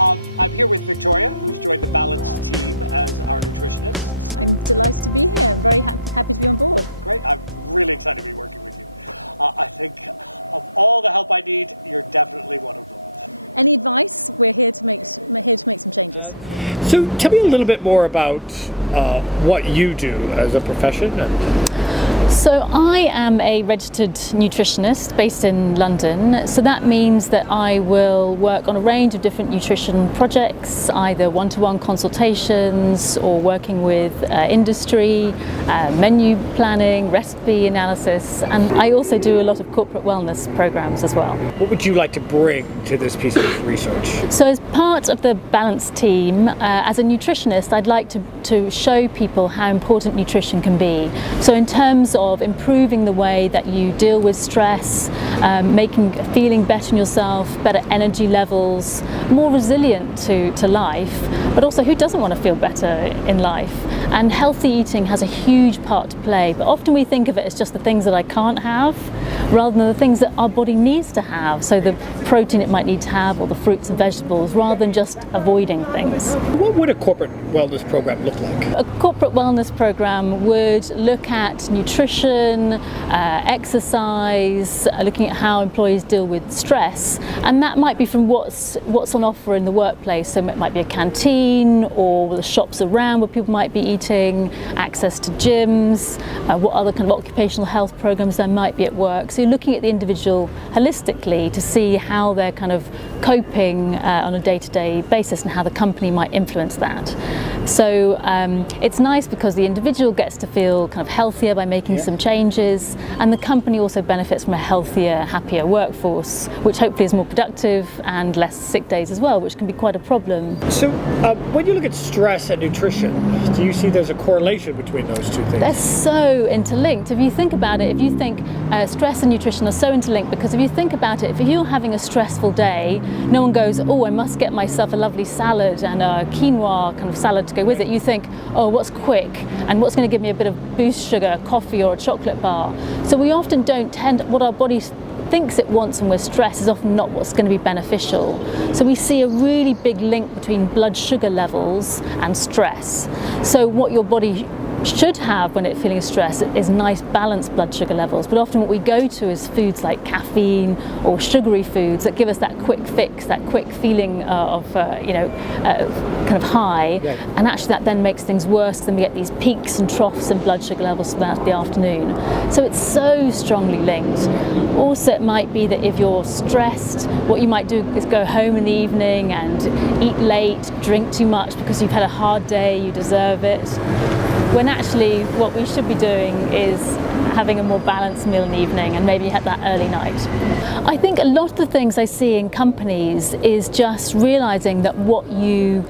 I'm here with Victoria, who's joined the Balance team as our nutritionist. I'm delighted to be here. I'm very happy to be on board. Great. I'm really excited to be working with you. I think of all the help I need, you're definitely one of them. Any advice? We're here to make some changes. So tell me a little bit more about what you do as a profession. So I am a registered nutritionist based in London. So that means that I will work on a range of different nutrition projects, either one-to-one consultations or working with industry, menu planning, recipe analysis, and I also do a lot of corporate wellness programs as well. What would you like to bring to this piece of research? So as part of the Balance team, as a nutritionist, I'd like to show people how important nutrition can be. So in terms of improving the way that you deal with stress, feeling better in yourself, better energy levels, more resilient to life, but also who doesn't want to feel better in life? And healthy eating has a huge part to play, but often we think of it as just the things that I can't have, rather than the things that our body needs to have, so the protein it might need to have, or the fruits and vegetables, rather than just avoiding things. What would a corporate wellness program look like? A corporate wellness program would look at nutrition, exercise, looking at how employees deal with stress, and that might be from what's on offer in the workplace. So it might be a canteen, or the shops around where people might be eating, access to gyms, what other kind of occupational health programs there might be at work. So you're looking at the individual holistically to see how they're kind of coping on a day-to-day basis and how the company might influence that. So it's nice because the individual gets to feel kind of healthier by making some changes, and the company also benefits from a healthier, happier workforce, which hopefully is more productive and less sick days as well, which can be quite a problem. So when you look at stress and nutrition, do you see there's a correlation between those two things? They're so interlinked. If you think about it, if you think stress and nutrition are so interlinked, because if you think about it, if you're having a stressful day, no one goes, oh, I must get myself a lovely salad and a quinoa kind of salad to go with it. You think, oh, what's quick and what's going to give me a bit of boost sugar, coffee or a chocolate bar. So we often don't what our body thinks it wants when we're stressed is often not what's going to be beneficial. So we see a really big link between blood sugar levels and stress. So what your body should have when it's feeling stressed is nice balanced blood sugar levels, but often what we go to is foods like caffeine or sugary foods that give us that quick fix, that quick feeling of kind of high, and actually that then makes things worse. Then we get these peaks and troughs in blood sugar levels throughout the afternoon. So it's so strongly linked. Also, it might be that if you're stressed, what you might do is go home in the evening and eat late, drink too much because you've had a hard day, you deserve it, when actually what we should be doing is having a more balanced meal in the evening and maybe have that early night. I think a lot of the things I see in companies is just realizing that what you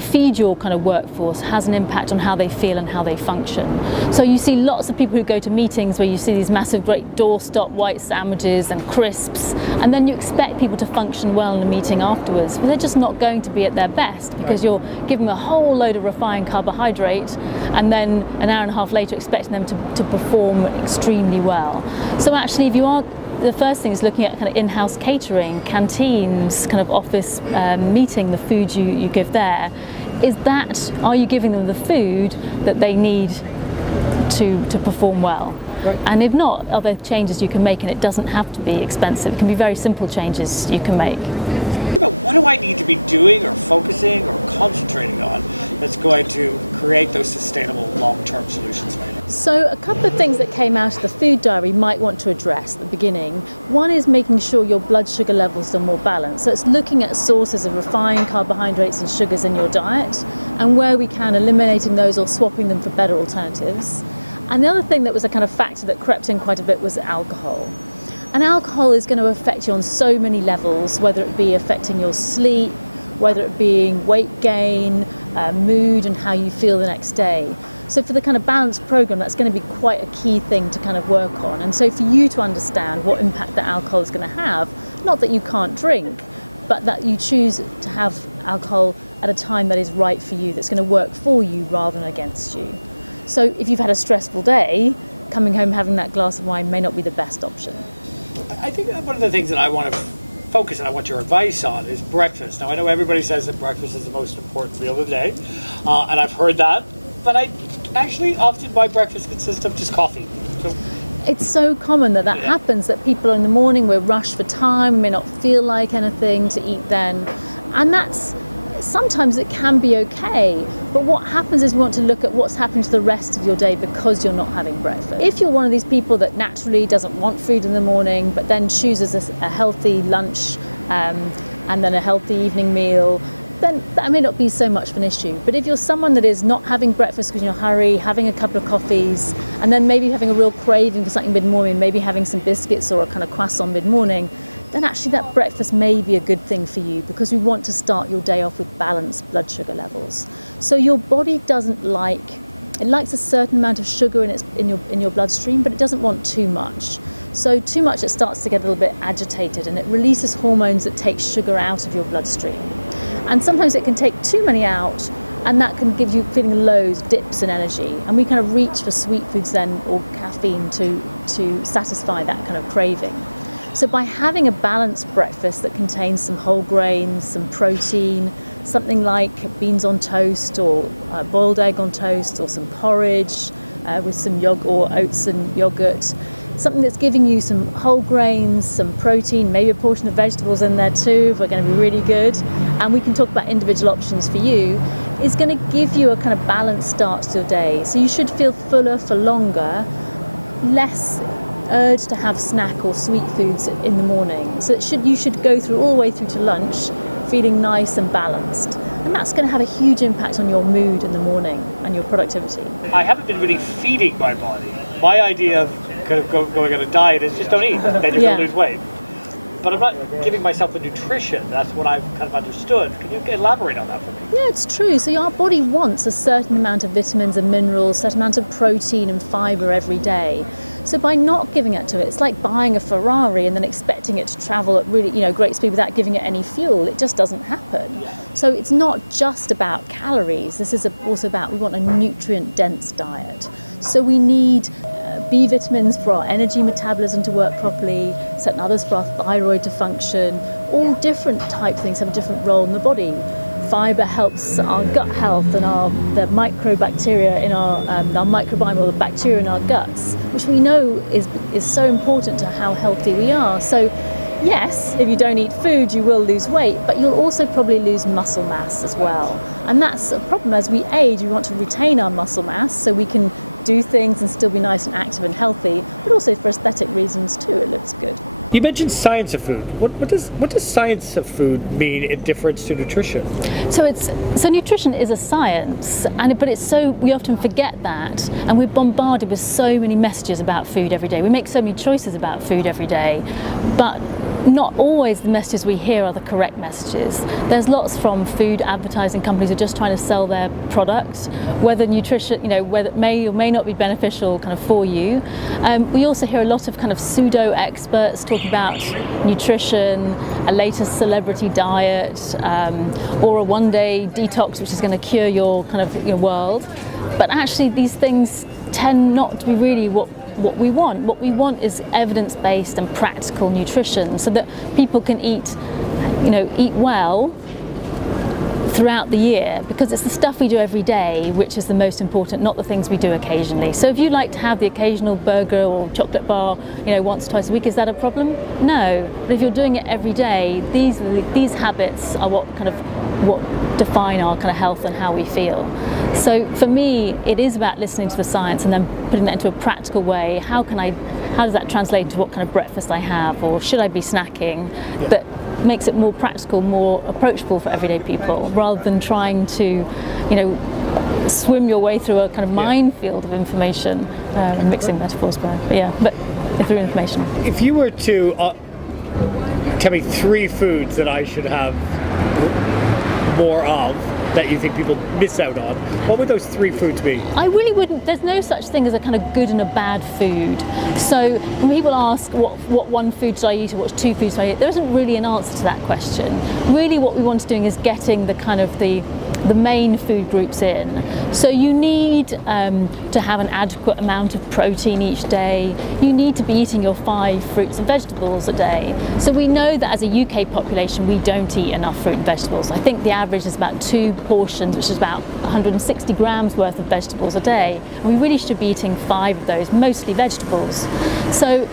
feed your kind of workforce has an impact on how they feel and how they function. So you see lots of people who go to meetings where you see these massive great doorstop white sandwiches and crisps, and then you expect people to function well in a meeting afterwards, but they're just not going to be at their best because you're giving them a whole load of refined carbohydrate and then an hour and a half later expecting them to perform extremely well. So actually, if you are, the first thing is looking at kind of in-house catering, canteens, kind of office meeting, the food you give there. Are you giving them the food that they need to perform well? Right. And if not, are there changes you can make? And it doesn't have to be expensive. It can be very simple changes you can make. What do I need to be doing or focusing or concentrating on that's going to create those sustainable long-term solutions later? So a couple of things that came out of the food diary you might want to address at the beginning. One is making sure your blood sugar levels are more balanced. So it's looking at sources of refined carbohydrates and sugars in your diet, and where we can, eliminating those or swapping them for better alternatives. And the other thing that was a kind of factor that crept in quite a bit was alcohol. And alcohol is going to affect you on so many levels, whether it be affecting your sleep, whether it being weight gain, mood and how you feel the next day. So for the kind of balanced program, that's going to be quite a key thing to kind of work on. And so for you to understand what impact that alcohol is going to have, not that you can't drink, but that you choose to have alcohol at a time that is right for you, that's going to work for you rather than against you. So if you've had a stressful day, coming home having that glass of wine may not be the best option. I think one of the things that I want to focus and I want your advice on is breakfast. Now, I know everybody says that breakfast is the most important meal of the day, and I've heard that, but I actually often my breakfast consists of just coffee. So, it's so common that happens, that people in the morning, we're rushed for time, we may not feel like anything to eat then, and that's, sometimes it can be okay, but what happens is we want to look at what's happening to the rest of your day because you're not having breakfast. If you're one of these people that naturally doesn't want food in the morning but then chooses a healthy lunch and then a healthy evening meal, then that may not be so much of an issue. But if you're someone that is not having breakfast because you're in a hurry, having a couple of coffees, and then maybe having a real craving for something mid-morning, maybe having some biscuits or a kind of croissant mid-morning, then actually that breakfast may be a good thing for you, because we want to start your day off with balanced blood sugar levels. So your body doesn't it likes a certain amount of sugar in your bloodstream, but it doesn't want too much. So too much, it starts to get a little bit agitated and it releases hormones that take sugar out of your bloodstream. And sometimes it can take too many out, and that can give you feeling lows, dips in energy. And we kind of reach for sweet foods then, or caffeine to satisfy that kind of craving. So by having a balanced breakfast that contains some whole grains, some protein, something like beans on toast or boiled egg on toast, or some porridge with some yogurt or oats and yogurt, something that's giving you some whole grains, some protein, maybe a portion of vegetables in there too, if we're going to be really good, and we can talk about individual options for you, is going to give you a kind of balanced start to your day. So you should feel fuller for longer, less urge to have snack or sweet foods in the morning. So you should go through all the way through to lunch feeling nice and balanced, and that's going to have a huge impact on your mood in the morning and your productivity. I haven't been really feeding my body. My idea of kind of going on a diet is just don't eat, then you're going to lose weight. But I'm not giving myself the nutrition. That's what I've kind of understood. Can you elaborate on that for me? Yeah, it's true. So our body wants a certain amount of vitamins and minerals, a certain amount of protein and fibre every day. So by not giving it to it, it's like buying a Ferrari and then expecting it to travel at really, great speed without giving it any fuel. It just doesn't happen. So it's not just about calories. This is also about, we want a nutrient-dense diet. So we need B vitamins for our energy metabolism to work properly, certain others for our thyroid to function. All different type things have a different role in the body. Fibre helps our gut health and the microbacteria in our microbiome, or the bacteria in our guts, which we know is so important to how healthy we are. So yes, if you don't eat food, you will lose weight, but you'll also probably lose muscle mass as well. And that's a problem. As we age, we want to retain our muscle mass so we can do things and still be nice and active and healthy, but also for aesthetic reasons too. It looks good. You mentioned science of food. What does science of food mean in difference to nutrition? So nutrition is a science, but we often forget that, and we're bombarded with so many messages about food every day. We make so many choices about food every day, but not always the messages we hear are the correct messages. There's lots from food advertising companies who are just trying to sell their product, whether nutrition, whether it may or may not be beneficial kind of for you. We also hear a lot of kind of pseudo experts talk about nutrition, a latest celebrity diet, or a one-day detox which is going to cure your kind of your world. But actually these things tend not to be really what we want. What we want is evidence-based and practical nutrition, so that people can eat well throughout the year, because it's the stuff we do every day which is the most important, not the things we do occasionally. So if you like to have the occasional burger or chocolate bar, once or twice a week, is that a problem? No. But if you're doing it every day, these habits are what define our kind of health and how we feel. So for me, it is about listening to the science and then putting that into a practical way. How does that translate into what kind of breakfast I have, or should I be snacking? That makes it more practical, more approachable for everyday people, rather than trying to, swim your way through a kind of minefield of information. Mixing metaphors, but through information. If you were to tell me 3 foods that I should have more of, that you think people miss out on, what would those 3 foods be? I really wouldn't. There's no such thing as a kind of good and a bad food. So when people ask what 1 food should I eat or what 2 foods should I eat, there isn't really an answer to that question. Really what we want to do is getting the kind of the the main food groups in. So you need to have an adequate amount of protein each day. You need to be eating your 5 fruits and vegetables a day. So we know that as a UK population, we don't eat enough fruit and vegetables. I think the average is about 2 portions, which is about 160 grams worth of vegetables a day. And we really should be eating 5 of those, mostly vegetables. So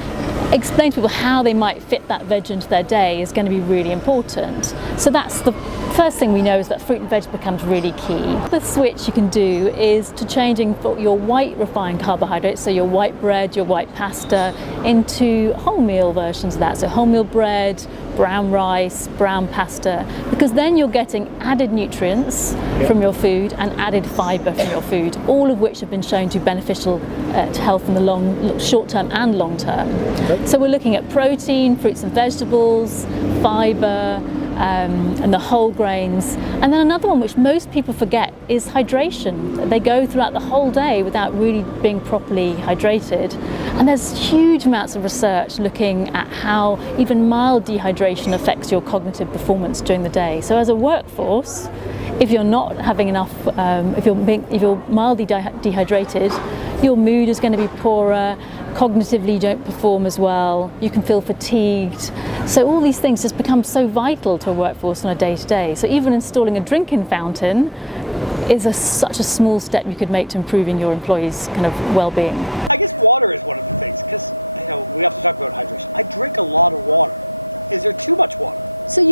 explain to people how they might fit that veg into their day is going to be really important. So that's the first thing we know, is that fruit and veg becomes really key. The switch you can do is to changing your white refined carbohydrates, so your white bread, your white pasta, into wholemeal versions of that. So wholemeal bread, brown rice, brown pasta, because then you're getting added nutrients from your food and added fibre from your food, all of which have been shown to be beneficial to health in the short term and long term. So we're looking at protein, fruits and vegetables, fibre, and the whole grains. And then another one which most people forget is hydration. They go throughout the whole day without really being properly hydrated. And there's huge amounts of research looking at how even mild dehydration affects your cognitive performance during the day. So as a workforce, if you're not having enough, if you're mildly dehydrated, your mood is going to be poorer, cognitively you don't perform as well, you can feel fatigued. So all these things just become so vital to a workforce on a day-to-day. So even installing a drinking fountain is such a small step you could make to improving your employees' kind of well-being. I guess water is one of the things, because we have to talk about hydration. I drink a lot of water. Is there too much water? So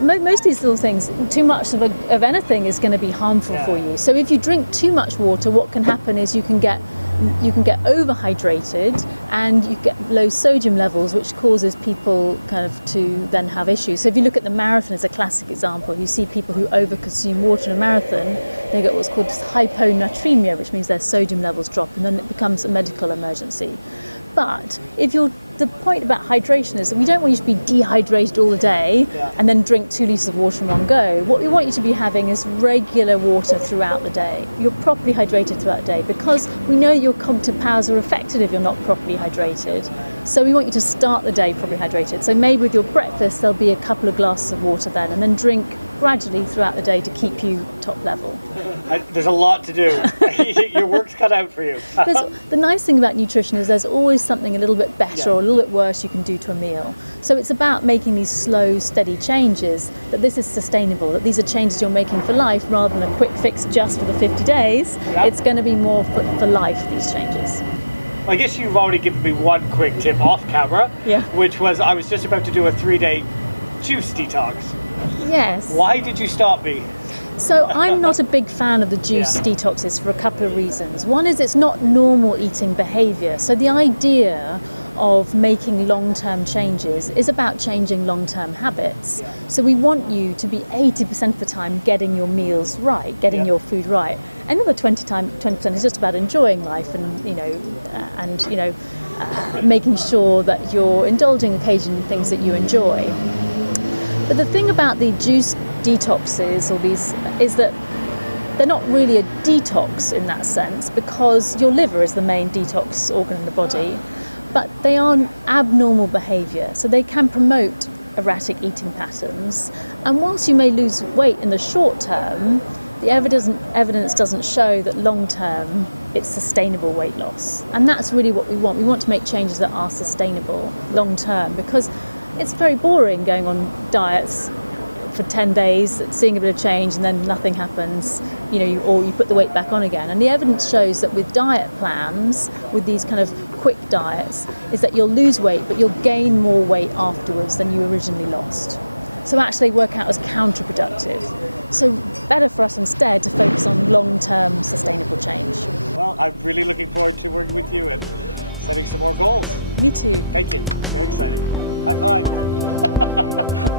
most of these little things, too much of anything is going to be harmful for you. So if you drink too much water, what can happen is you can get overhydrated and you get low sodium levels, which causes people kind of to then have issues. So if you look at the marathon as a classic example, you see people who overconsume water in a marathon, they get what's called hyponatremia, which means their sodium levels drop, and then it becomes a medical emergency. But the point about hydration is that we don't want you to be dehydrated all the day and then drink 2 litres of water in one go. What we want you to be having is regular water throughout the day. You're properly hydrated throughout the day, because we know your cognitive powers are affected if you're not properly hydrated. So we want you to start the day properly hydrated. So maybe with your breakfast there'll be a couple of glasses of water then, and then drink gradually throughout the day to keep you top level. There's a lot to do. Your work's cut out for you. The nice thing about nutrition is there's always something a little bit better or a little bit worse you can do to a meal. So it's about making these slow, steady changes, that this is sustainable, that these are changes you're making for life rather than a quick fix just for the 50 days. It's going to be more for life, these changes. I guess you've already given me one quick tip off camera, which was I was just about to do a 3-day juice detox. Yes. Why did you stop me? So I'm not a big fan of the juice detoxes for a couple of reasons. One is it's not normal eating behaviour. So the idea of making long-term changes is about changing long-term habits. So we want you to be 80% of the time getting your meals right, getting your food right. Another 20% is just about enjoying life and making sure that you're indulging occasionally in things that you enjoy. But the thing about the juice detoxes is that they're not really a detox in that sense, because your liver is the main detox organ in the body, but they are abnormal behaviour, so they can promote erratic eating patterns. And whilst you may lose weight in the short term, the evidence doesn't show that long term it's sustainable weight loss. And that's really what we want. We want to make changes that are sustainable long term, because it's very boring going on diets for 10 days, seeing a bit of change, and then nothing happens, or you put the weight back on again. And the evidence shows that with diet plans, with these kind of quick diets, is that you'll lose weight, but you'll gain more weight afterwards than you originally lost. So actually they work out as counterproductive. So better for us instead to focus on long-term sustainable change. Well, I'm really looking forward to working with you and setting some more goals. Me too. Thank you. Very exciting. High five.